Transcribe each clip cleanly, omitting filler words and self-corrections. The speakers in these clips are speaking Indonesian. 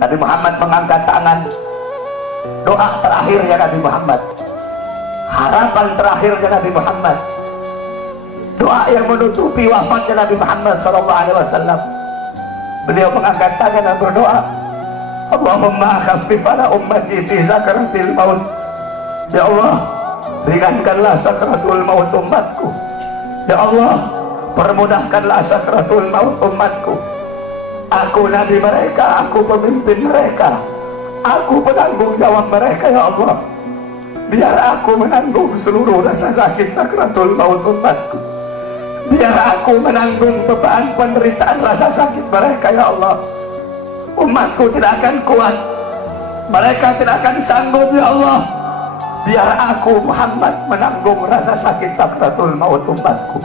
Nabi Muhammad mengangkat tangan. Doa terakhirnya Nabi Muhammad, harapan terakhirnya Nabi Muhammad, doa yang menutupi wafatnya Nabi Muhammad SAW. Beliau mengangkat tangan dan berdoa, Allahumma khaffif ala ummati fi sakaratil maut. Ya Allah, ringankanlah sakaratul maut umatku. Ya Allah, permudahkanlah sakaratul maut umatku. Aku nabi mereka, aku pemimpin mereka, aku penanggung jawab mereka. Ya Allah, biar aku menanggung seluruh rasa sakit sakaratul maut umatku. Biar aku menanggung beban penderitaan rasa sakit mereka. Ya Allah, umatku tidak akan kuat, mereka tidak akan sanggup. Ya Allah, biar aku Muhammad menanggung rasa sakit sakaratul maut umatku.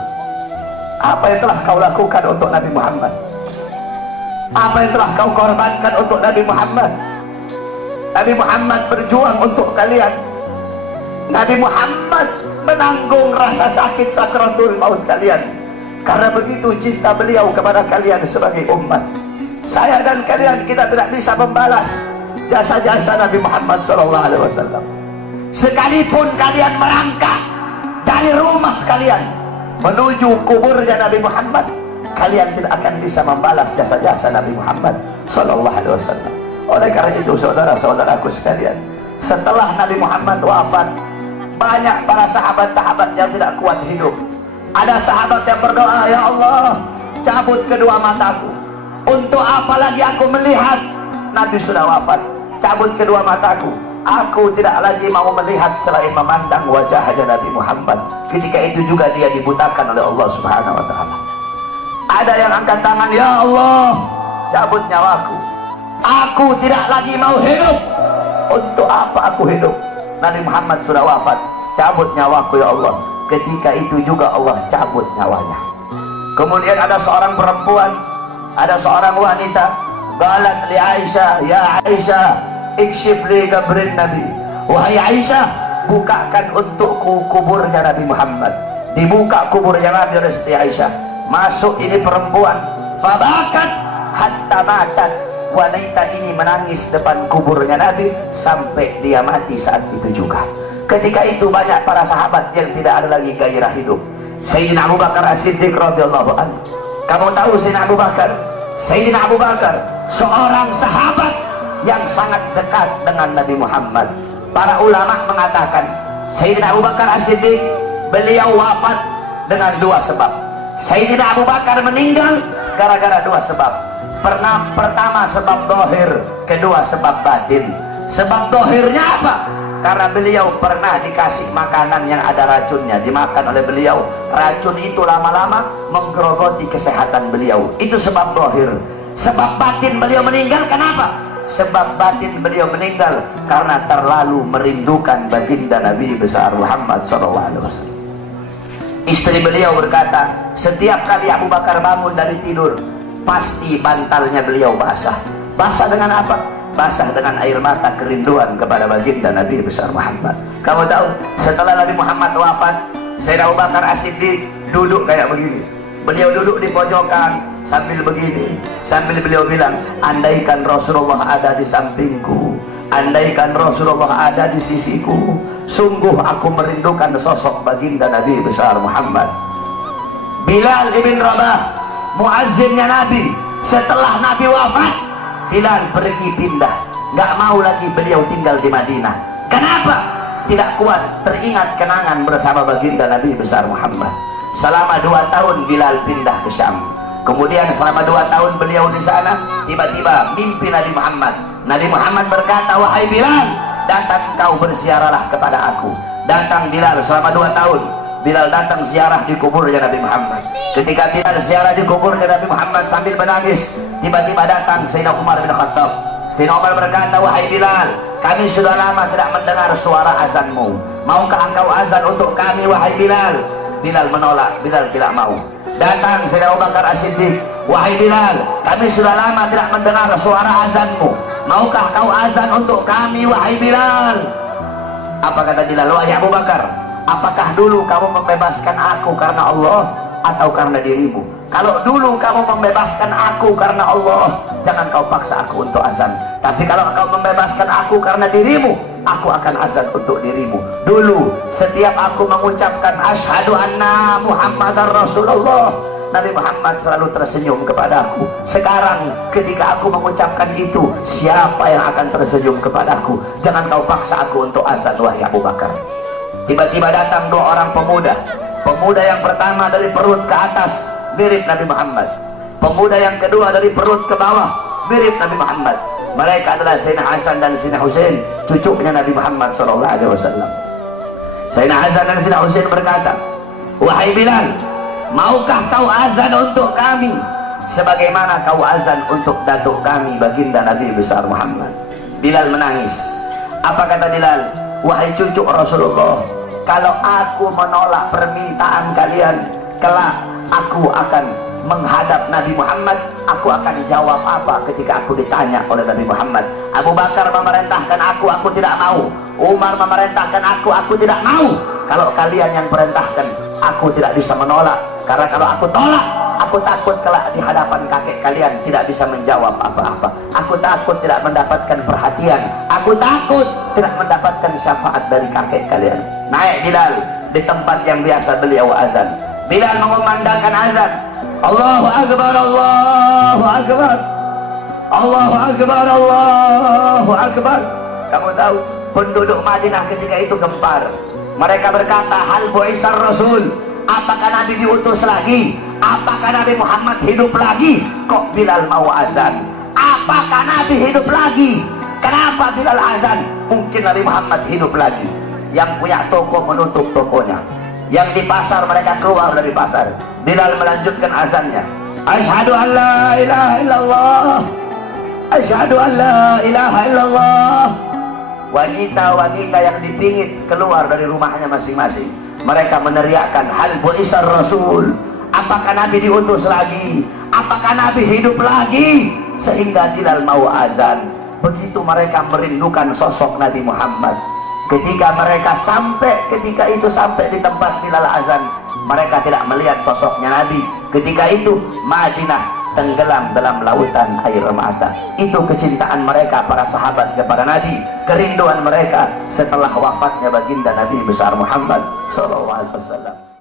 Apa yang telah kau lakukan untuk Nabi Muhammad? Apa yang telah kau korbankan untuk Nabi Muhammad? Nabi Muhammad berjuang untuk kalian. Nabi Muhammad menanggung rasa sakit sakaratul maut kalian. Karena begitu cinta beliau kepada kalian sebagai umat. Saya dan kalian, kita tidak bisa membalas jasa-jasa Nabi Muhammad SAW. Sekalipun kalian merangkak dari rumah kalian menuju kuburnya Nabi Muhammad, kalian tidak akan bisa membalas jasa-jasa Nabi Muhammad SAW. Oleh karena itu, saudara-saudaraku sekalian, setelah Nabi Muhammad wafat, banyak para sahabat-sahabat yang tidak kuat hidup. Ada sahabat yang berdoa, ya Allah, cabut kedua mataku. Untuk apa lagi aku melihat? Nabi sudah wafat, cabut kedua mataku. Aku tidak lagi mau melihat selain memandang wajahnya Nabi Muhammad. Ketika itu juga dia dibutakan oleh Allah Subhanahu wa Ta'ala. Ada yang angkat tangan, ya Allah, cabut nyawaku. Aku tidak lagi mau hidup. Untuk apa aku hidup? Nabi Muhammad sudah wafat, cabut nyawaku ya Allah. Ketika itu juga Allah cabut nyawanya. Kemudian ada seorang perempuan, ada seorang wanita, qalat li Aisyah, ya Aisyah, ikshif li qabrin Nabi. Wahai Aisyah, bukakan untukku kuburnya Nabi Muhammad. Dibuka kuburnya Nabi oleh Siti Aisyah. Masuk ini perempuan, fabakat hatta matat. Wanita ini menangis depan kuburnya Nabi sampai dia mati saat itu juga. Ketika itu banyak para sahabat yang tidak ada lagi gairah hidup. Sayyidina Abu Bakar As-Siddiq radhiyallahu anhu. Kamu tahu Sayyidina Abu Bakar? Sayyidina Abu Bakar seorang sahabat yang sangat dekat dengan Nabi Muhammad. Para ulama mengatakan Sayyidina Abu Bakar As-Siddiq, beliau wafat dengan dua sebab. Sayyidina Abu Bakar meninggal gara-gara dua sebab. Pertama sebab dohir, kedua sebab batin. Sebab dohirnya apa? Karena beliau pernah dikasih makanan yang ada racunnya, dimakan oleh beliau. Racun itu lama-lama menggerogoti kesehatan beliau. Itu sebab dohir. Sebab batin beliau meninggal, kenapa? Sebab batin beliau meninggal karena terlalu merindukan baginda Nabi besar Muhammad SAW. Istri beliau berkata, setiap kali Abu Bakar bangun dari tidur, pasti bantalnya beliau basah. Basah dengan apa? Basah dengan air mata kerinduan kepada baginda Nabi besar Muhammad. Kamu tahu, setelah Nabi Muhammad wafat, Sayyidina Abu Bakar As-Siddiq duduk kayak begini. Beliau duduk di pojokan sambil begini, sambil beliau bilang, andaikan Rasulullah ada di sampingku, andaikan Rasulullah ada di sisiku, sungguh aku merindukan sosok baginda Nabi besar Muhammad. Bilal ibn Rabah, muazzinnya Nabi, setelah Nabi wafat, Bilal pergi pindah, nggak mau lagi beliau tinggal di Madinah. Kenapa? Tidak kuat teringat kenangan bersama baginda Nabi besar Muhammad. Selama 2 tahun Bilal pindah ke Syam. Kemudian selama 2 tahun beliau di sana, tiba-tiba mimpi Nabi Muhammad. Nabi Muhammad berkata, wahai Bilal, datang kau berziarahlah kepada aku. Datang Bilal selama 2 tahun. Bilal datang ziarah di kuburnya Nabi Muhammad. Ketika Bilal ziarah di kuburnya Nabi Muhammad sambil menangis, tiba-tiba datang Sayyidina Umar bin Khattab. Sayyidina Umar berkata, wahai Bilal, kami sudah lama tidak mendengar suara azanmu. Maukah engkau azan untuk kami, wahai Bilal? Bilal menolak, Bilal tidak mau. Datang Sayyidina Abu Bakar As-Siddiq, wahai Bilal, kami sudah lama tidak mendengar suara azanmu. Maukah kau azan untuk kami, wahai Bilal? Apa kata Bilal? Wahai Abu Bakar, apakah dulu kamu membebaskan aku karena Allah atau karena dirimu? Kalau dulu kamu membebaskan aku karena Allah, jangan kau paksa aku untuk azan. Tapi kalau kau membebaskan aku karena dirimu, aku akan azan untuk dirimu. Dulu setiap aku mengucapkan asyhadu anna Muhammadar Rasulullah, Nabi Muhammad selalu tersenyum kepadaku. Sekarang ketika aku mengucapkan itu, siapa yang akan tersenyum kepadaku? Jangan kau paksa aku untuk azan, wahai Abu Bakar. Tiba-tiba datang dua orang pemuda. Pemuda yang pertama dari perut ke atas mirip Nabi Muhammad. Pemuda yang kedua dari perut ke bawah mirip Nabi Muhammad. Mereka adalah Sayyidina Hasan dan Sayyidina Husain, cucunya Nabi Muhammad SAW. Sayyidina Hasan dan Sayyidina Husain berkata, wahai Bilal, maukah kau azan untuk kami sebagaimana kau azan untuk datuk kami baginda Nabi besar Muhammad? Bilal menangis. Apa kata Bilal? Wahai cucu Rasulullah, kalau aku menolak permintaan kalian, kelak aku akan menghadap Nabi Muhammad. Aku akan jawab apa ketika aku ditanya oleh Nabi Muhammad? Abu Bakar memerintahkan aku tidak mau. Umar memerintahkan aku tidak mau. Kalau kalian yang perintahkan, aku tidak bisa menolak. Karena kalau aku tolak, aku takut kelak di hadapan kakek kalian tidak bisa menjawab apa-apa. Aku takut tidak mendapatkan perhatian. Aku takut tidak mendapatkan syafaat dari kakek kalian. Naik Bilal di tempat yang biasa beliau azan. Bilal mengumandangkan azan. Allahu Akbar, Allahu Akbar, Allahu Akbar, Allahu Akbar. Kamu tahu penduduk Madinah ketika itu gempar. Mereka berkata, hal bu'isar Rasul, apakah Nabi diutus lagi? Apakah Nabi Muhammad hidup lagi? Kok Bilal mau azan? Apakah Nabi hidup lagi? Kenapa Bilal azan? Mungkin Nabi Muhammad hidup lagi. Yang punya toko menutup tokonya, yang di pasar mereka keluar dari pasar. Bilal melanjutkan azannya. Asyhadu an la ilaha illallah, asyhadu an la ilaha illallah. Wanita-wanita yang dipingit keluar dari rumahnya masing-masing. Mereka meneriakkan, hal bu'isar Rasul, apakah Nabi diutus lagi? Apakah Nabi hidup lagi? Sehingga Bilal mau azan. Begitu mereka merindukan sosok Nabi Muhammad. Ketika mereka sampai di tempat Bilal azan, mereka tidak melihat sosoknya Nabi. Ketika itu Madinah tenggelam dalam lautan air mata. Itu kecintaan mereka para sahabat kepada Nabi, kerinduan mereka setelah wafatnya baginda Nabi besar Muhammad SAW.